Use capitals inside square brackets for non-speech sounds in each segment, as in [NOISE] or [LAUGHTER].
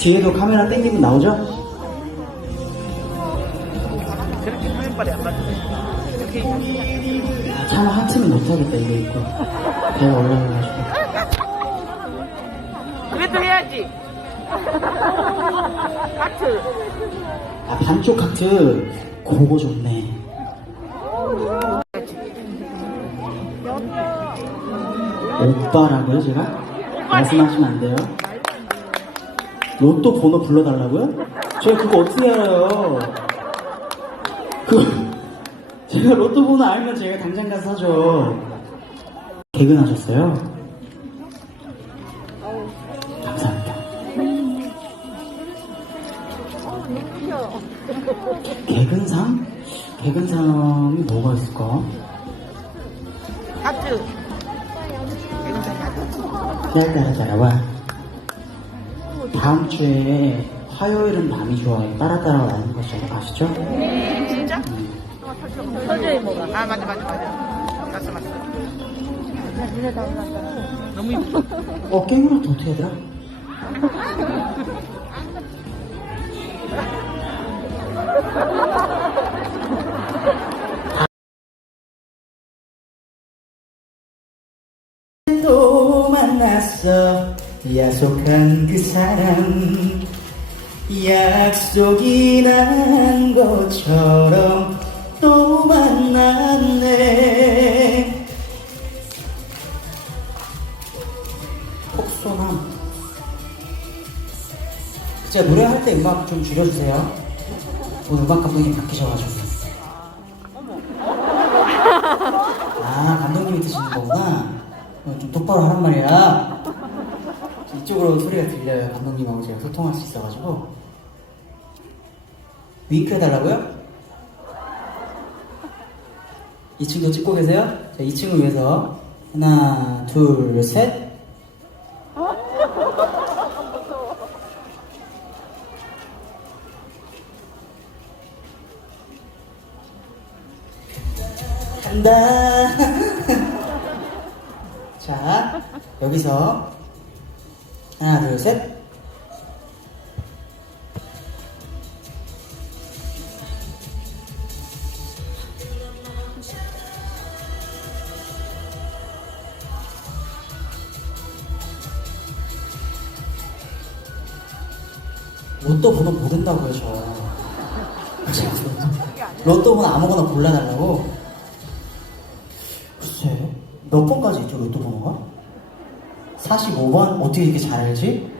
저 뒤에도 카메라 땡기면 나오죠? 그렇게 화면빨이 안 맞는데. 아, 참 하트는 못하겠다 이거 입고 배가 올라가가지고 그래도 해야지. 하트. 아 반쪽 하트 그거 좋네 오빠라고요 제가? 말씀하시면 안 돼요 로또 번호 불러달라고요? 제가 그거 어떻게 알아요 그 제가 로또 번호 알면 제가 당장 가서 사죠 개근하셨어요? 감사합니다 개근상? 개근상이 뭐가 있을까? 하트. 따라따라따라와 다음 주에 화요일은 밤이 좋아요 따라따라라는 것이 아시죠? 진짜? 서재에 뭐가? 아, 맞아, 맞아, 맞아. 맞어, 맞어. 눈에 다 올랐잖아. 너무 이뻐. 어 깨물어 도 어떻게 하더라? 또 만났어 약속한 그 사람 약속이 난 것처럼 또 만났네. 폭소남 제가 노래할 때 음악 좀 줄여주세요. 오늘 음악 감독님 바뀌셔가지고. 아 감독님이 드시는 거구나. 어, 좀 똑바로 하란 말이야 이쪽으로 소리가 들려요 감독님하고 제가 소통할 수 있어가지고 윙크 해달라고요? 2층도 찍고 계세요? 자 2층을 위해서 하나 둘 셋 간다. [LAUGHS] 자, 여기서 하나, 둘, 셋. 로또 번호 모른다고요, 저. [LAUGHS] 로또 번호 아무거나 골라달라고? 글쎄, 몇 번까지 있죠, 로또 번호가? 45번? 어떻게 이렇게 잘 알지?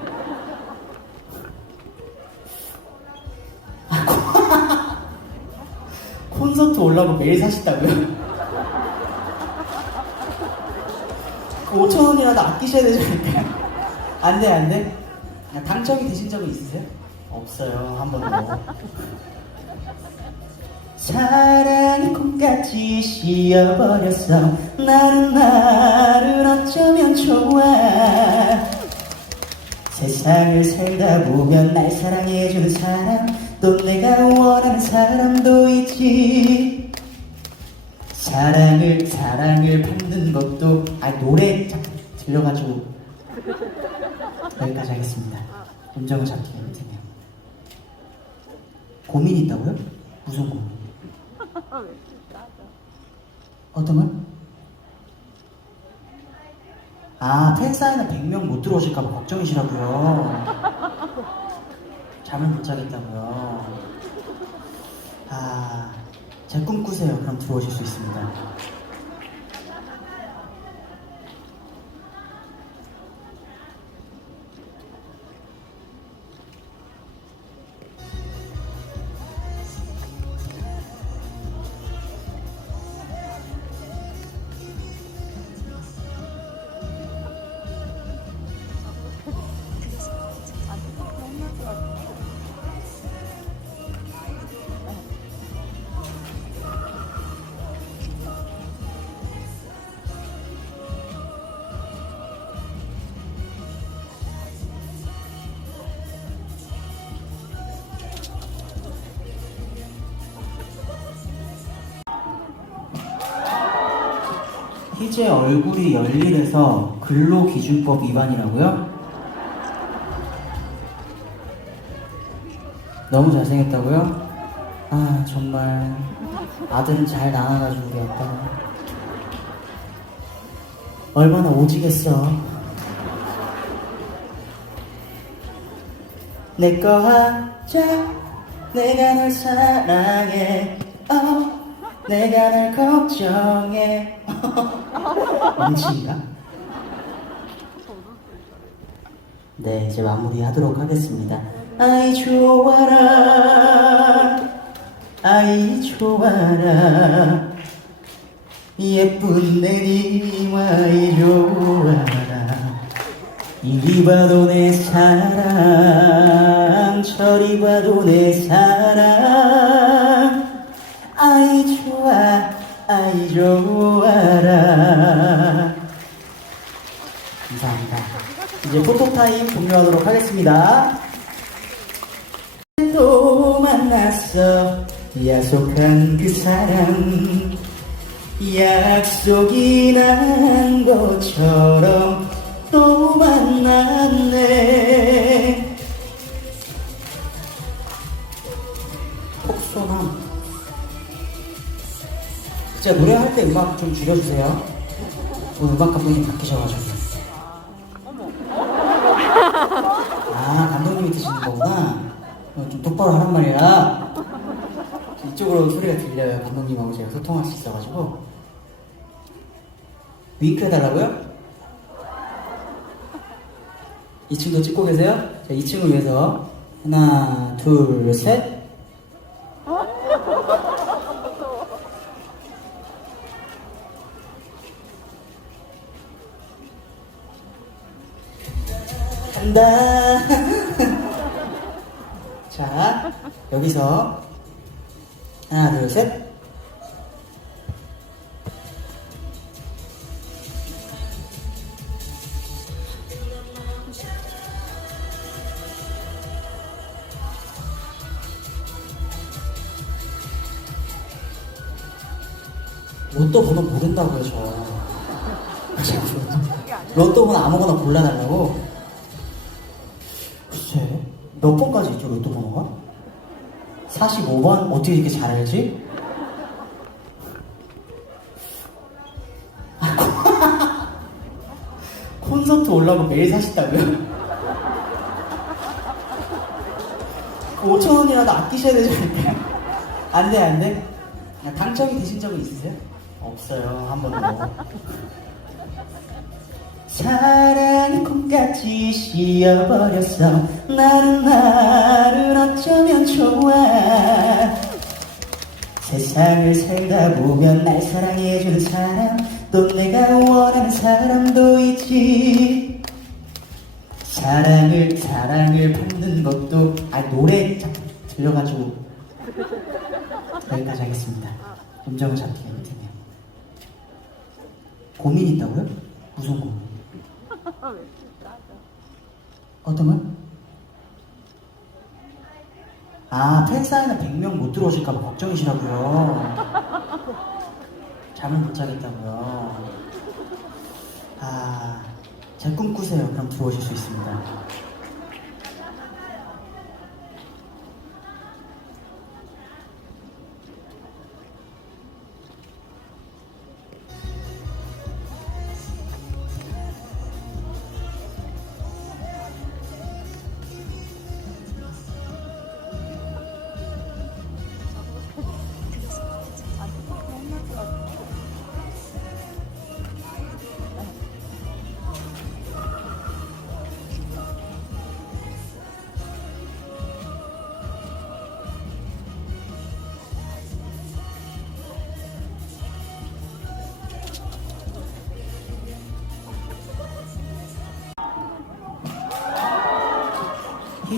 아, [LAUGHS] 콘서트 올라고 매일 사신다고요? 5천 원이라도 아끼셔야 되지 않을까요? 안 돼, 안 돼? 아, 당첨이 되신 적은 있으세요? 없어요, 한 번도. 사랑이 콩같이 씌어버렸어. 나는 나를 어쩌면 좋아. 세상을 살다 보면 날 사랑해주는 사람 또 내가 원하는 사람도 있지. 사랑을 사랑을 받는 것도 아 노래 잠깐 들려가지고 여기까지 하겠습니다. 음정을 잡기가 힘드네요 고민 있다고요? 무슨 고민? 어떤 걸? 아, 팬사인회 100명 못 들어오실까봐 걱정이시라고요. [LAUGHS] 잠을 못 자겠다고요. 아, 제 꿈 꾸세요. 그럼 들어오실 수 있습니다. 희재 얼굴이 열일해서 근로기준법 위반이라고요? 너무 잘생겼다고요? 아 정말. 아들은 잘 낳아가지고 우리 얼마나 오지겠어. 내 거 하자. 내가 널 사랑해. 어, 내가 널 걱정해 [LAUGHS] 음치인가? 네, 이제 마무리하도록 하겠습니다. 아이 좋아라, 아이 좋아라, 예쁜 내님 아이 좋아라. 이리 봐도 내 사랑, 저리 봐도 내 사랑. 아이 좋아, 아이 좋아라. 감사합니다. 이제 포토타임 종료하도록 하겠습니다. 또 만났어 약속한 그 사람 약속이 난 것처럼 또 만났네 진짜 노래할 때 음악 좀 줄여주세요. 오늘 음악 감독님 바뀌셔가지고. 아 감독님이 드시는 거구나. 어, 좀 똑바로 하란 말이야. 이쪽으로 소리가 들려요 감독님하고 제가 소통할 수 있어가지고. 윙크 해달라고요? 2층도 찍고 계세요? 자 2층을 위해서 하나 둘 셋 간다. [LAUGHS] 자, 여기서 하나, 둘, 셋. 로또 번호 모른다고요, 저. 자꾸. 로또 번호 아무거나 골라달라고? 몇 번까지 있죠, 로또 번호가? 45번? 어떻게 이렇게 잘 알지? [LAUGHS] 콘서트 올라고 매일 사신다고요? 5천원이라도 아끼셔야 되지 않을까요? 안 돼, 안 돼? 아, 당첨이 되신 적은 있으세요? 없어요, 한 번도. 사랑이 콩같이 씌어버렸어. 나는 나를 어쩌면 좋아. 세상을 살다 보면 날 사랑해주는 사람 또 내가 원하는 사람도 있지. 사랑을 사랑을 받는 것도 아 노래 들려가지고 여기까지 하겠습니다. 음정을 잡기가 힘드네요 고민 있다고요? 무슨 고민? 어떤 걸? 아, 팬사인회 100명 못 들어오실까봐 걱정이시라고요. 잠을 못 자겠다고요. 아, 잘 꿈꾸세요. 그럼 들어오실 수 있습니다.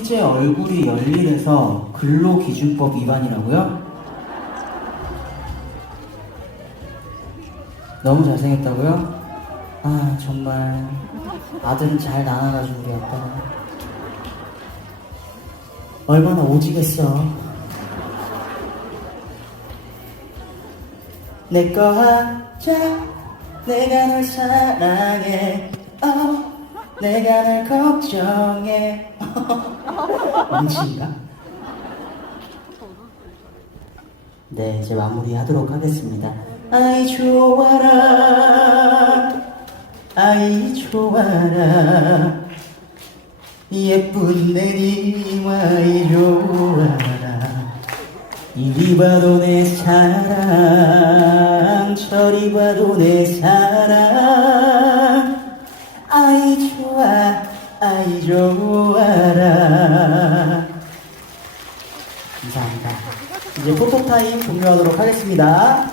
희재 얼굴이 열일해서 근로기준법 위반이라고요? 너무 잘생겼다고요? 아 정말. 아들은 잘 낳아가지고 우리 아빠는 얼마나 오지겠어. 내 거 하자. 내가 널 사랑해. 어, 내가 널 걱정해 [LAUGHS] 음치인가? 네, 이제 마무리하도록 하겠습니다. 아이 좋아라, 아이 좋아라, 예쁜 내님 아이 좋아라. 이리 봐도 내 사랑, 저리 봐도 내 사랑, 좋아라. 감사합니다. 이제 포토타임 종료하도록 하겠습니다.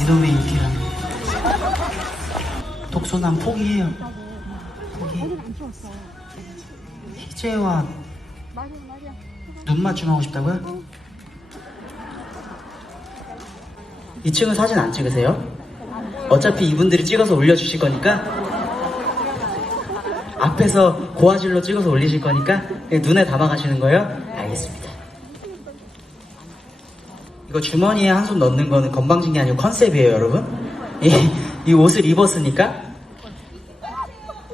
이놈의 인기란 독소난 포기해요. 포기. 희재와 눈 맞춤하고 싶다고요? 2층은 사진 안 찍으세요? 어차피 이분들이 찍어서 올려주실 거니까 앞에서 고화질로 찍어서 올리실 거니까 눈에 담아가시는 거예요? 알겠습니다. 이거 주머니에 한 손 넣는 거는 건방진 게 아니고 컨셉이에요, 여러분. 이, 이 옷을 입었으니까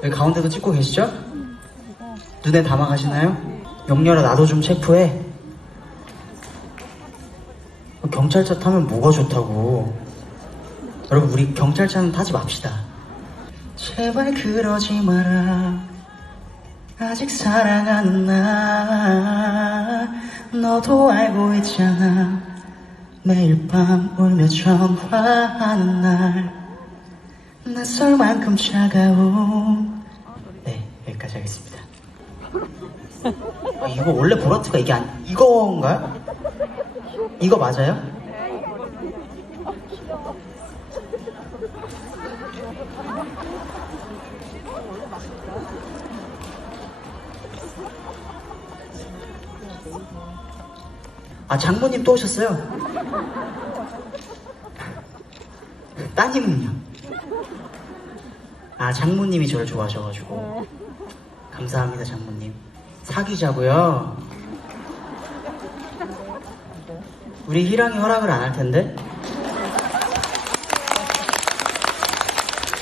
여기 가운데도 찍고 계시죠? 눈에 담아가시나요? 영렬아 나도 좀 체포해. 경찰차 타면 뭐가 좋다고. 여러분 우리 경찰차는 타지 맙시다. 제발 그러지 마라. 아직 사랑하는 나 너도 알고 있잖아. 매일 밤 울며 전화하는 날 낯설 만큼 차가운 네 여기까지 하겠습니다. 아, 이거 원래 보라트가 이게 아니 이건가요? 이거 맞아요? 아 장모님 또 오셨어요? 따님은요? 아 장모님이 저를 좋아하셔가지고 감사합니다 장모님 사귀자고요 우리 희랑이 허락을 안 할 텐데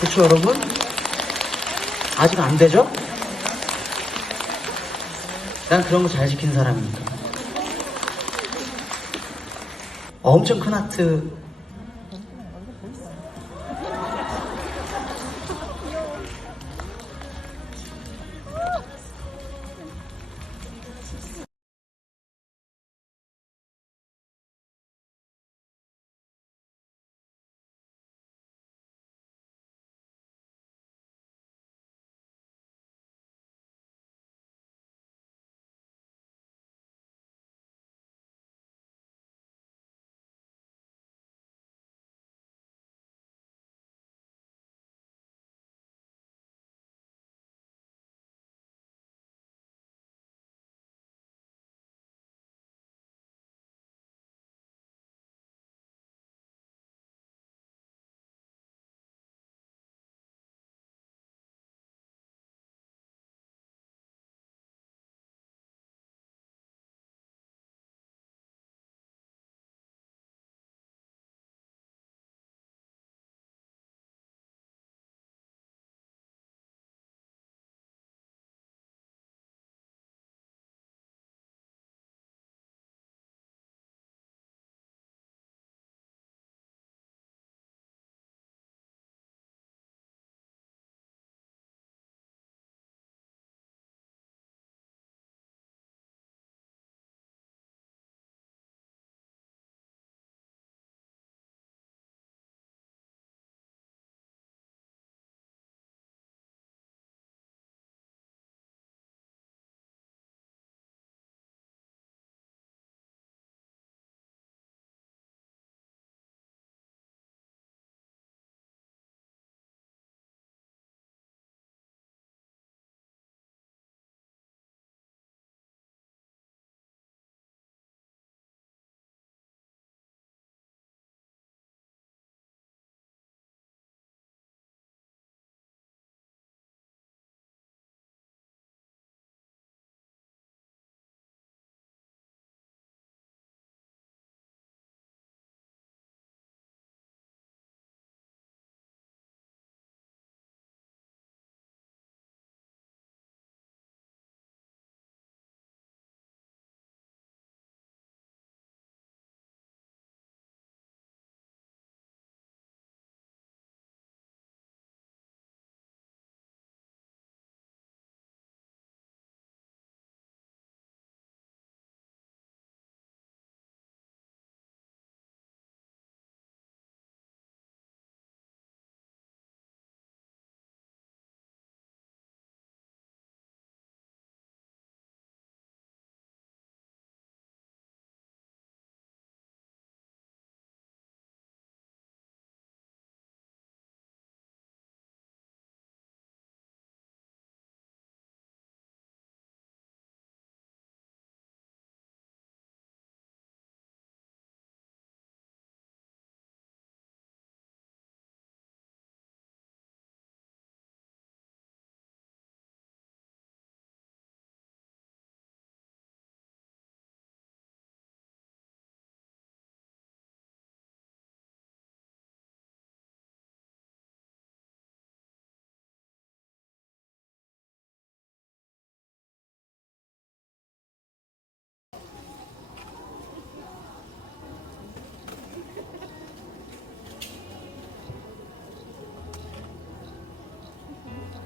그쵸 여러분? 아직 안 되죠? 난 그런 거 잘 지키는 사람이니까 엄청 큰 하트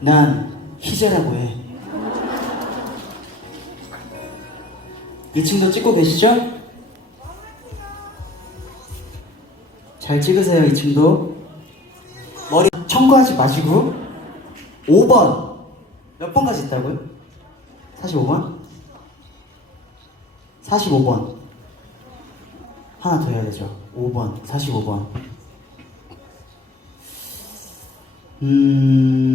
난 희재라고 해. 2층도 찍고 계시죠? 잘 찍으세요, 2층도. 머리 청구하지 마시고. 5번. 몇 번까지 있다고요? 45번? 45번. 하나 더 해야 되죠. 5번, 45번. 음,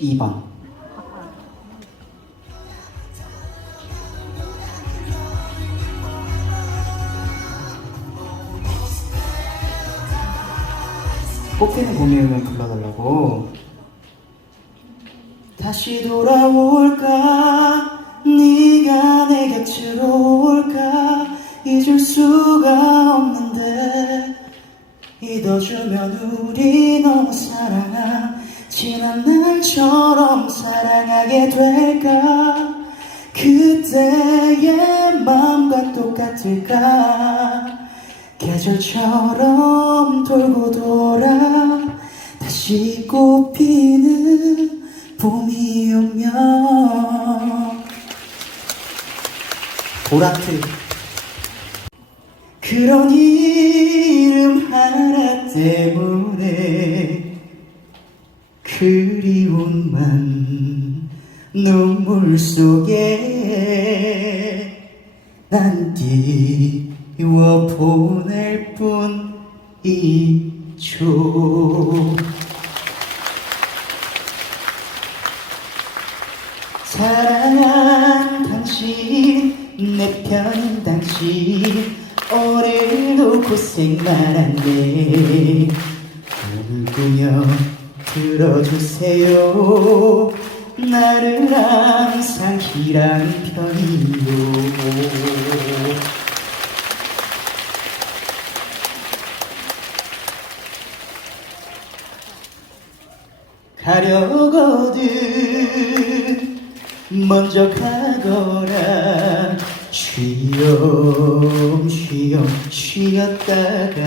12번. 꽃피는 봄이 오면 불러달라고. 다시 돌아올까? 네가 내 곁으로 올까? 잊을 수가 없는데 잊어주면 우리 너무 사랑하 지난 날처럼 사랑하게 될까? 그때의 마음과 똑같을까? 계절처럼 돌고 돌아 다시 꽃피는 봄이 오면. 보라트. 이 속에 난 띄워 보낼 뿐이죠. 사랑한 당신 내 편인 당신 오늘도 고생 많았네. 꿈을 꾸며 들어주세요 나를 항상 희랑 편이요. 가려거든 먼저 가거라. 쉬엄 쉬엄 쉬었다가